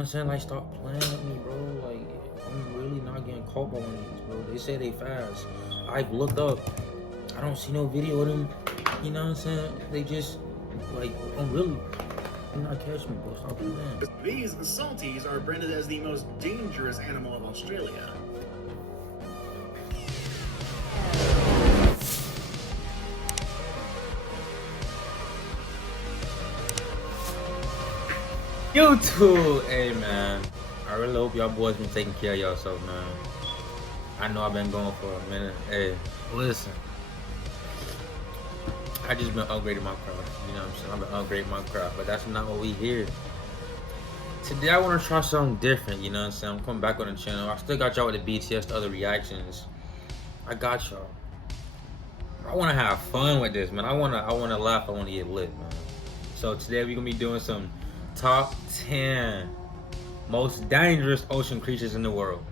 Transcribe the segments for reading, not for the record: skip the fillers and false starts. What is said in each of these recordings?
I'm saying, like, stop playing with me, bro. Like, I'm really not getting caught by one of these, bro. They say they fast. I've looked up. I don't see no video of them. You know what I'm saying? They just, like, I'm really, you're not catching me, bro. Stop playing. These salties are branded as the most dangerous animal of Australia. YouTube, hey man, I really hope y'all boys been taking care of yourself, man. I know I've been going for a minute. Hey, listen, I just been upgrading my craft. You know what I'm saying? I've been upgrading my craft, but that's not what we here. Today I want to try something different. You know what I'm saying? I'm coming back on the channel. I still got y'all with the BTS, the other reactions. I got y'all. I want to have fun with this, man. I wanna laugh. I wanna get lit, man. So today we're gonna be doing some top 10 most dangerous ocean creatures in the world.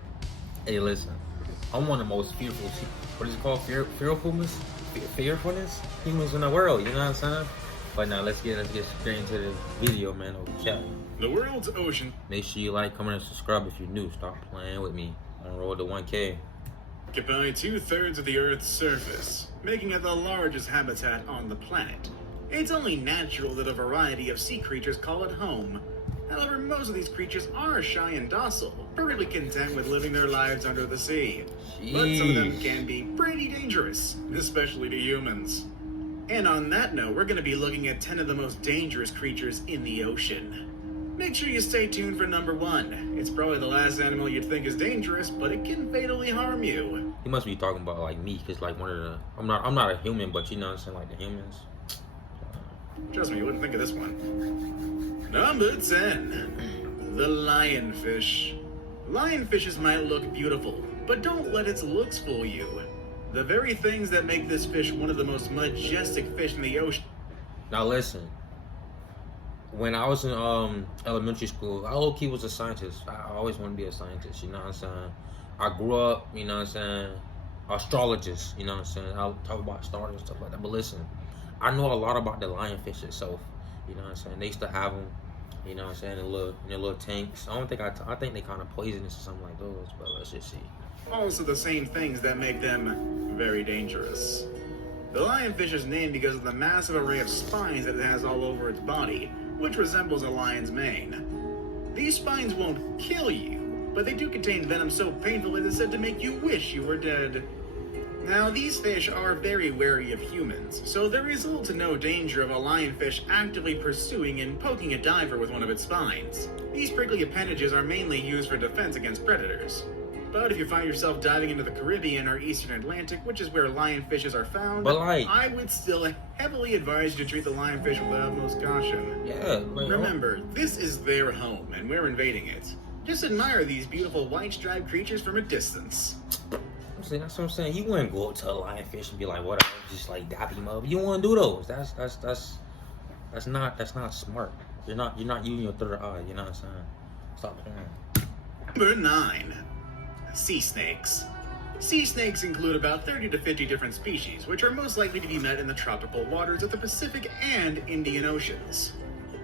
Hey, listen, I'm one of the most fearful, what is it called? Fearfulness humans in the world. You know what I'm saying? But now let's get straight into the video, man. Okay. The world's ocean. Make sure you like, comment, and subscribe if you're new. Stop playing with me. On the road to 1K. Occupy 2/3 of the Earth's surface, making it the largest habitat on the planet. It's only natural that a variety of sea creatures call it home. However, most of these creatures are shy and docile, perfectly content with living their lives under the sea. But some of them can be pretty dangerous, especially to humans. And on that note, we're going to be looking at 10 of the most dangerous creatures in the ocean. Make sure you stay tuned for number 1. It's probably the last animal you'd think is dangerous, but it can fatally harm you. He must be talking about like me, cause like one of the I'm not a human, but you know what I'm saying, like the humans. Trust me, you wouldn't think of this one. Number 10. The lionfish. Lionfishes might look beautiful, but don't let its looks fool you. The very things that make this fish one of the most majestic fish in the ocean. Now listen. When I was in elementary school, I low-key was a scientist. I always wanted to be a scientist, you know what I'm saying? I grew up, you know what I'm saying, astrologist, you know what I'm saying? I'll talk about stars and stuff like that. But listen, I know a lot about the lionfish itself. You know what I'm saying? They used to have them, you know what I'm saying, in their little tanks. I think they kind of poisonous or something like those, but let's just see. Also the same things that make them very dangerous. The lionfish is named because of the massive array of spines that it has all over its body, which resembles a lion's mane. These spines won't kill you, but they do contain venom so painful it is said to make you wish you were dead. Now, these fish are very wary of humans, so there is little to no danger of a lionfish actively pursuing and poking a diver with one of its spines. These prickly appendages are mainly used for defense against predators. But if you find yourself diving into the Caribbean or Eastern Atlantic, which is where lionfishes are found, I would still heavily advise you to treat the lionfish with the utmost caution. Yeah. Remember, this is their home, and we're invading it. Just admire these beautiful white-striped creatures from a distance. That's what I'm saying. You wouldn't go up to a lionfish and be like, "What?" Just like dap him up. You don't want to do those. That's not smart. You're not using your third eye. You know what I'm saying? Stop playing. Number 9. Sea snakes. Sea snakes include about 30 to 50 different species, which are most likely to be met in the tropical waters of the Pacific and Indian Oceans.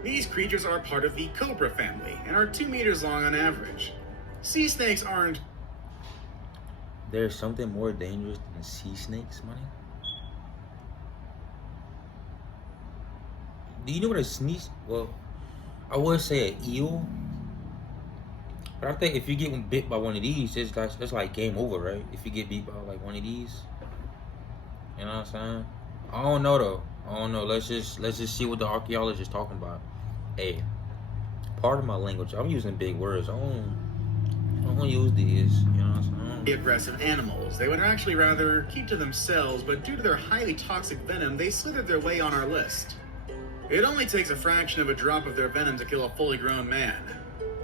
These creatures are part of the cobra family and are 2 meters long on average. Sea snakes aren't... There's something more dangerous than sea snakes, money? Do you know what a sneeze? Well, I would say an eel. But I think if you get bit by one of these, it's like game over, right? If you get beat by like one of these, you know what I'm saying? I don't know though. I don't know. Let's just see what the archaeologist is talking about. Hey, part of my language, I'm using big words. I don't use these. You know what I'm saying? Aggressive animals. They would actually rather keep to themselves, but due to their highly toxic venom, they slithered their way on our list. It only takes a fraction of a drop of their venom to kill a fully grown man.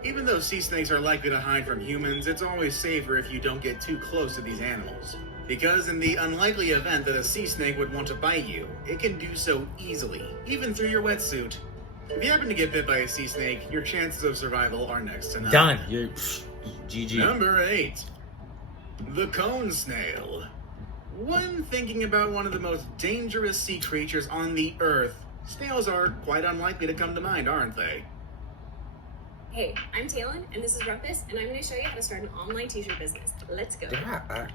Even though sea snakes are likely to hide from humans, it's always safer if you don't get too close to these animals. Because in the unlikely event that a sea snake would want to bite you, it can do so easily, even through your wetsuit. If you happen to get bit by a sea snake, your chances of survival are next to none. Done. You're GG. Number 8. The cone snail. When thinking about one of the most dangerous sea creatures on the earth, snails are quite unlikely to come to mind, aren't they? Hey, I'm Talon, and this is Rumpus, and I'm going to show you how to start an online t-shirt business. Let's go.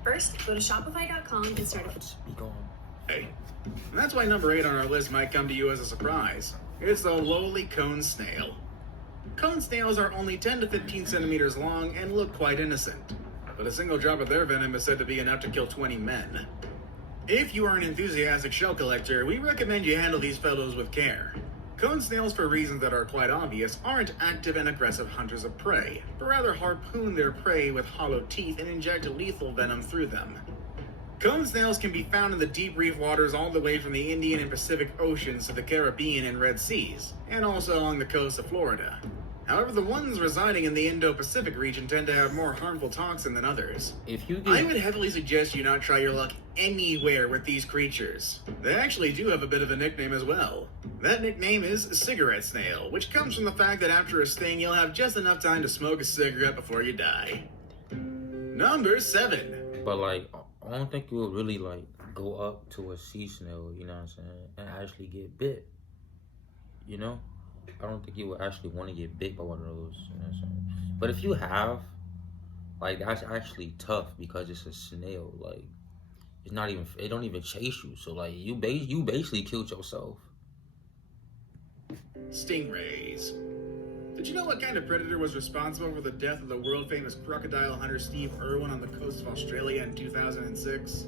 First, go to Shopify.com and start a... Hey. And that's why number 8 on our list might come to you as a surprise. It's the lowly cone snail. Cone snails are only 10 to 15 centimeters long and look quite innocent. But a single drop of their venom is said to be enough to kill 20 men. If you are an enthusiastic shell collector, we recommend you handle these fellows with care. Cone snails, for reasons that are quite obvious, aren't active and aggressive hunters of prey, but rather harpoon their prey with hollow teeth and inject lethal venom through them. Cone snails can be found in the deep reef waters all the way from the Indian and Pacific Oceans to the Caribbean and Red Seas, and also along the coast of Florida. However, the ones residing in the Indo-Pacific region tend to have more harmful toxin than others. I would heavily suggest you not try your luck anywhere with these creatures. They actually do have a bit of a nickname as well. That nickname is cigarette snail, which comes from the fact that after a sting, you'll have just enough time to smoke a cigarette before you die. Number 7. But like, I don't think you would really like go up to a sea snail, you know what I'm saying, and actually get bit. You know? I don't think you would actually want to get bit by one of those, you know what I'm saying? But if you have, like, that's actually tough because it's a snail. Like, it's not even, it don't even chase you. So like, you basically killed yourself. Stingrays. Did you know what kind of predator was responsible for the death of the world-famous crocodile hunter Steve Irwin on the coast of Australia in 2006?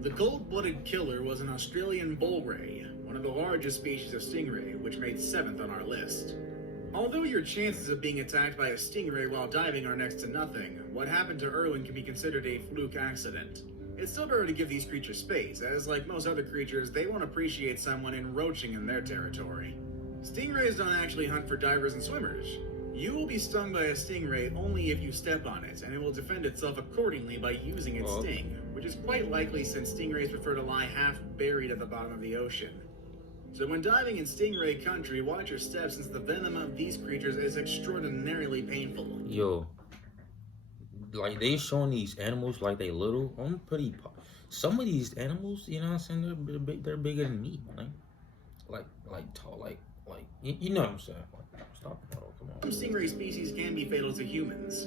The cold-blooded killer was an Australian bull ray, one of the largest species of stingray, which made 7th on our list. Although your chances of being attacked by a stingray while diving are next to nothing, what happened to Irwin can be considered a fluke accident. It's still better to give these creatures space, as like most other creatures, they won't appreciate someone encroaching in their territory. Stingrays don't actually hunt for divers and swimmers. You will be stung by a stingray only if you step on it, and it will defend itself accordingly by using its sting, which is quite likely since stingrays prefer to lie half buried at the bottom of the ocean. So when diving in stingray country, watch your steps since the venom of these creatures is extraordinarily painful. Yo, like they showing these animals like they little. I'm pretty. Some of these animals, you know what I'm saying, they're bigger than me, man. Like tall, like you know what I'm saying. Stop. Oh, come on. Some stingray species can be fatal to humans.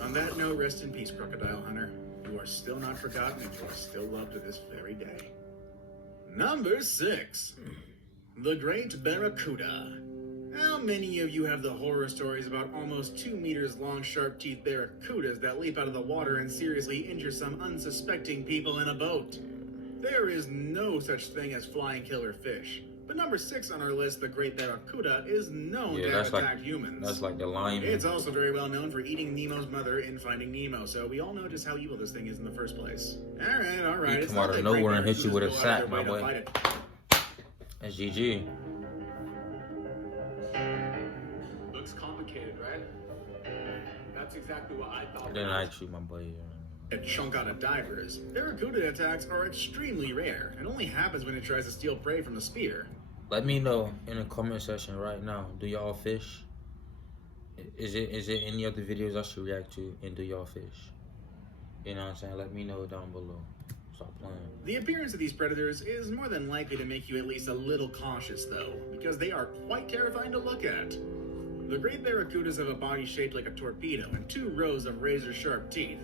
On that note, rest in peace, crocodile hunter. You are still not forgotten and you are still loved to this very day. Number 6. The Great Barracuda. How many of you have the horror stories about almost 2 meters long sharp-teethed barracudas that leap out of the water and seriously injure some unsuspecting people in a boat? There is no such thing as flying killer fish. But number 6 on our list, the Great Barracuda, is known to have attacked humans. That's like the lion. It's also very well known for eating Nemo's mother in Finding Nemo, so we all know just how evil this thing is in the first place. All right. He come out of nowhere and hit you with a sack, my boy. That's GG. Looks complicated, right? That's exactly what I thought. Then actually, my boy. A chunk out of divers. Barracuda attacks are extremely rare and only happens when it tries to steal prey from a spear. Let me know in the comment section right now. Do y'all fish? Is it any other videos I should react to, and do y'all fish? You know what I'm saying? Let me know down below. Stop playing. The appearance of these predators is more than likely to make you at least a little cautious though, because they are quite terrifying to look at. The Great Barracudas have a body shaped like a torpedo and 2 rows of razor-sharp teeth.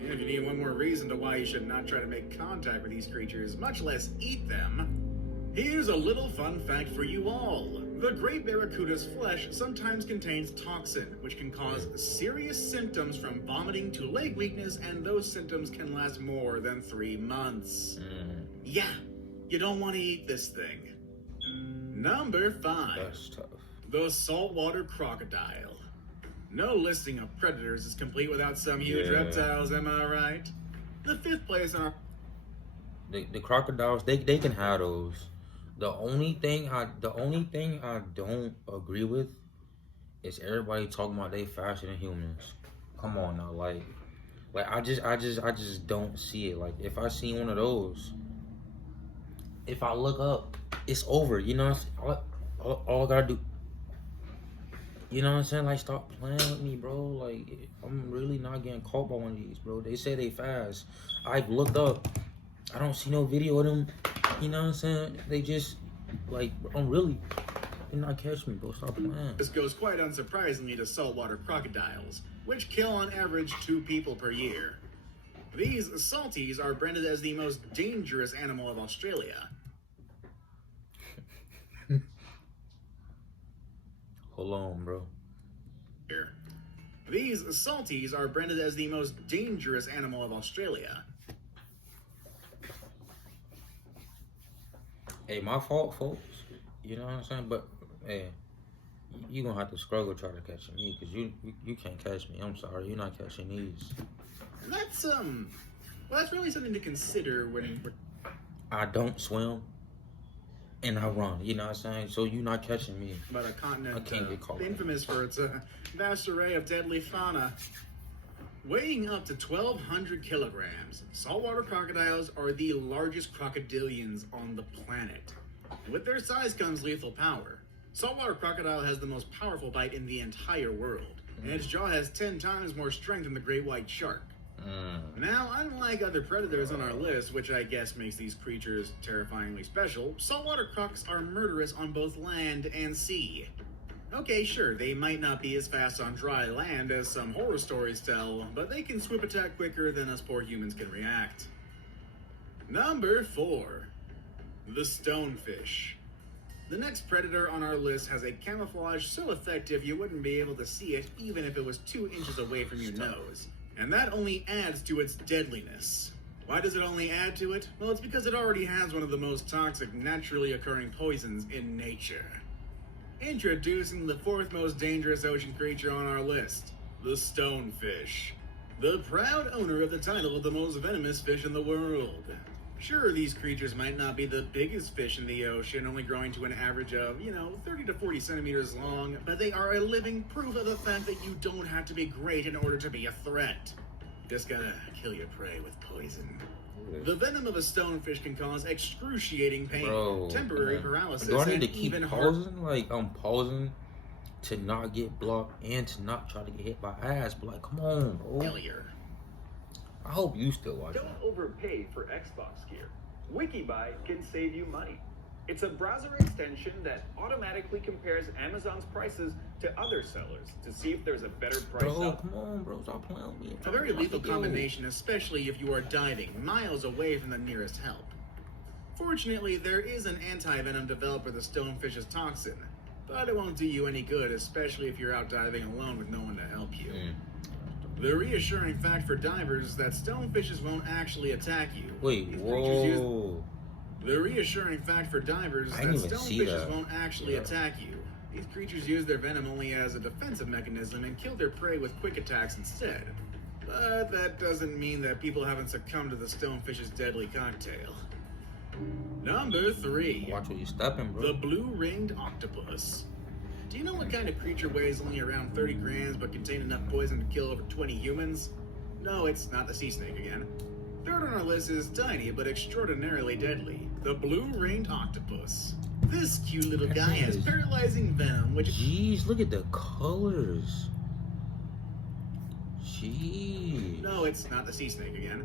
And if you need one more reason to why you should not try to make contact with these creatures, much less eat them, here's a little fun fact for you all. The Great Barracuda's flesh sometimes contains toxin, which can cause serious symptoms from vomiting to leg weakness, and those symptoms can last more than 3 months. Yeah, you don't want to eat this thing. Number 5. That's tough. The saltwater crocodile. No listing of predators is complete without some huge reptiles, am I right? The 5th place on our... The crocodiles, they can have those. The only thing I don't agree with is everybody talking about they faster than humans. Come on now, like I just don't see it. Like if I see one of those, if I look up, it's over. You know, all I gotta do. You know what I'm saying? Like, stop playing with me, bro. Like, I'm really not getting caught by one of these, bro. They say they fast. I've looked up. I don't see no video of them. You know what I'm saying? They just, like, I'm really... You're not catching me, bro. Stop playing. This goes quite unsurprisingly to saltwater crocodiles, which kill on average 2 people per year. These salties are branded as the most dangerous animal of Australia. Hold on, bro. These salties are branded as the most dangerous animal of Australia. Hey, my fault, folks. You know what I'm saying? But, hey, you gonna have to struggle trying to catch me, because you can't catch me. I'm sorry, you're not catching these. That's, well, that's really something to consider when we're... I don't swim, and I run, you know what I'm saying? So you're not catching me. But a continent I can't get caught. infamous for its vast array of deadly fauna. Weighing up to 1,200 kilograms, saltwater crocodiles are the largest crocodilians on the planet. And with their size comes lethal power. Saltwater crocodile has the most powerful bite in the entire world, and its jaw has 10 times more strength than the great white shark. Now, unlike other predators on our list, which I guess makes these creatures terrifyingly special, saltwater crocs are murderous on both land and sea. Okay, sure, they might not be as fast on dry land as some horror stories tell, but they can swoop attack quicker than us poor humans can react. Number 4. The stonefish. The next predator on our list has a camouflage so effective you wouldn't be able to see it even if it was 2 inches away from your nose. And that only adds to its deadliness. Why does it only add to it? Well, it's because it already has one of the most toxic, naturally occurring poisons in nature. Introducing the 4th most dangerous ocean creature on our list, the stonefish. The proud owner of the title of the most venomous fish in the world. Sure, these creatures might not be the biggest fish in the ocean, only growing to an average of, 30 to 40 centimeters long, but they are a living proof of the fact that you don't have to be great in order to be a threat. You just gotta kill your prey with poison. The venom of a stonefish can cause excruciating pain, temporary paralysis, do I need and to keep even pausing? Like, I'm pausing to not get blocked and to not try to get hit by ass, but like, come on, bro. failure. I hope you still watch Don't that. overpay for Xbox gear. WikiBuy can save you money. It's a browser extension that automatically compares Amazon's prices to other sellers to see if there's a better price Bro, up. come on, bro. Stop playing with me. A very lethal combination, especially if you are diving miles away from the nearest help. Fortunately, there is an anti-venom developed for the stonefish's toxin, but it won't do you any good, especially if you're out diving alone with no one to help you. The reassuring fact for divers is that stonefishes won't actually attack you. Wait, whoa. The reassuring fact for divers is I that didn't even see stonefishes that. won't actually attack you. These creatures use their venom only as a defensive mechanism and kill their prey with quick attacks instead. But that doesn't mean that people haven't succumbed to the stonefish's deadly cocktail. Number 3. Watch where you stepping, bro. The blue-ringed octopus. Do you know what kind of creature weighs only around 30 grams but contains enough poison to kill over 20 humans? No, it's not the sea snake again. Third on our list is tiny but extraordinarily deadly, the blue-ringed octopus. This cute little guy has paralyzing venom, which... Jeez, look at the colors. Jeez. No, it's not the sea snake again.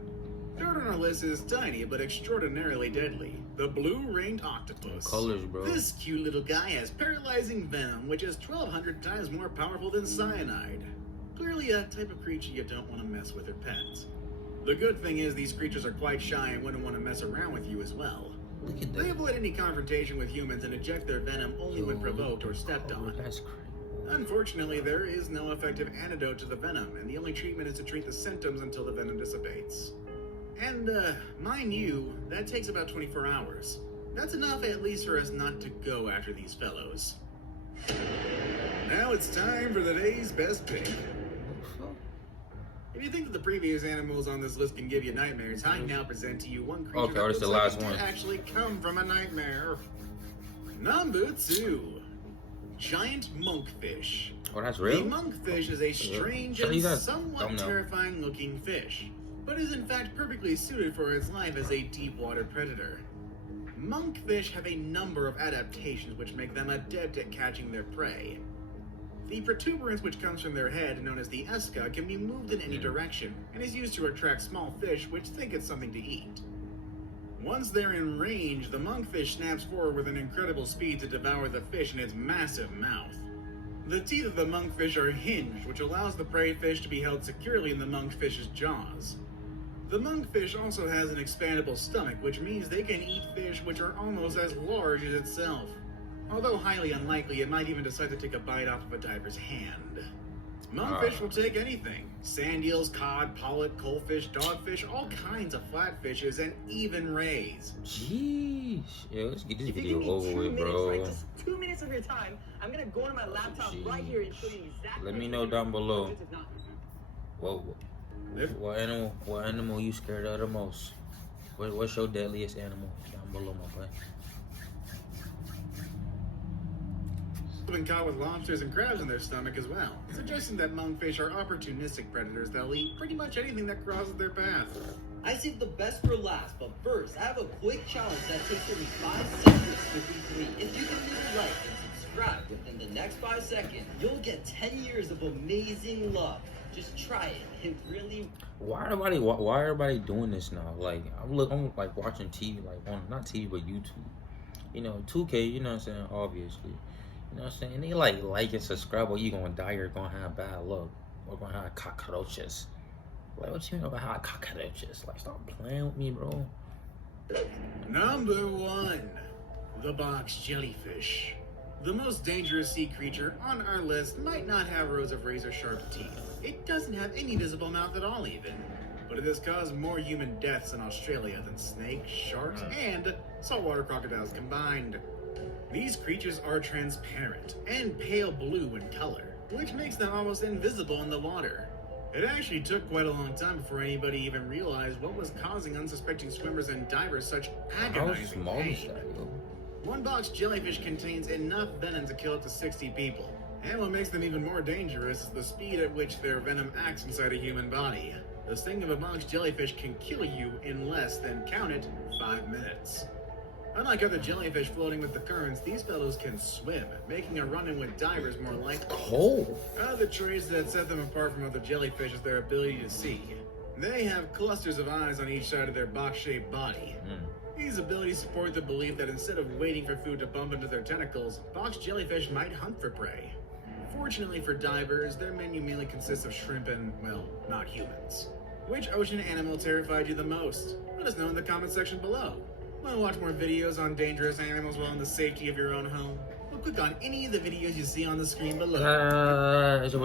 Third on our list is tiny but extraordinarily deadly, the blue-ringed octopus. Colors, bro. This cute little guy has paralyzing venom, which is 1,200 times more powerful than cyanide. Clearly a type of creature you don't want to mess with or pet. The good thing is these creatures are quite shy and wouldn't want to mess around with you as well. Look at They that. avoid any confrontation with humans and eject their venom only when provoked or stepped on. That's crazy. Unfortunately, there is no effective antidote to the venom, and the only treatment is to treat the symptoms until the venom dissipates. And, mind you, that takes about 24 hours. That's enough at least for us not to go after these fellows. Now it's time for the day's best pick. If you think that the previous animals on this list can give you nightmares, I now present to you one creature Okay, that that's the looks last like it one. could actually come from a nightmare. Number 2. Giant monkfish. Oh, that's The real? monkfish is a strange Show you and that somewhat thumbnail. terrifying looking fish, but is in fact perfectly suited for its life as a deep water predator. Monkfish have a number of adaptations which make them adept at catching their prey. The protuberance which comes from their head, known as the esca, can be moved in any direction and is used to attract small fish which think it's something to eat. Once they're in range, the monkfish snaps forward with an incredible speed to devour the fish in its massive mouth. The teeth of the monkfish are hinged, which allows the prey fish to be held securely in the monkfish's jaws. The monkfish also has an expandable stomach, which means they can eat fish which are almost as large as itself. Although highly unlikely, it might even decide to take a bite off of a diver's hand. Monkfish will take anything. Sand eels, cod, pollock, coalfish, dogfish, all kinds of flatfishes, and even rays. Jeez. Yeah, let's get this If you video give me over 2 with, minutes, bro. like just 2 minutes of your time, I'm gonna go to my laptop right here and show you exactly. Let me know down below. What animal you scared of the most? What's your deadliest animal? Down below, my boy. Been caught with lobsters and crabs in their stomach as well, suggesting that monkfish are opportunistic predators that'll eat pretty much anything that crosses their path. I saved the best for last, but first, I have a quick challenge that takes only 5 seconds to complete. If you can leave a like and subscribe within the next 5 seconds, you'll get 10 years of amazing luck. Just try it. It really... Why everybody doing this now? Like, I'm like watching TV, like on not TV but YouTube. You know, 2K. You know what I'm saying? Obviously. You know what I'm saying? They like and subscribe, or you gonna die, you're gonna have bad luck. Or gonna have cockroaches. Like, what you mean about how cockroaches? Like, stop playing with me, bro. Number 1. The box jellyfish. The most dangerous sea creature on our list might not have rows of razor-sharp teeth. It doesn't have any visible mouth at all even. But it has caused more human deaths in Australia than snakes, sharks, and saltwater crocodiles combined. These creatures are transparent and pale blue in color, which makes them almost invisible in the water. It actually took quite a long time before anybody even realized what was causing unsuspecting swimmers and divers such agonizing pain. One box jellyfish contains enough venom to kill up to 60 people. And what makes them even more dangerous is the speed at which their venom acts inside a human body. The sting of a box jellyfish can kill you in less than, count it, 5 minutes. Unlike other jellyfish floating with the currents, these fellows can swim, making a run-in with divers more likely. Other traits that set them apart from other jellyfish is their ability to see. They have clusters of eyes on each side of their box-shaped body. These abilities support the belief that instead of waiting for food to bump into their tentacles, box jellyfish might hunt for prey. Fortunately for divers, their menu mainly consists of shrimp and, well, not humans. Which ocean animal terrified you the most? Let us know in the comment section below. Want to watch more videos on dangerous animals while in the safety of your own home? Well, click on any of the videos you see on the screen below. It's a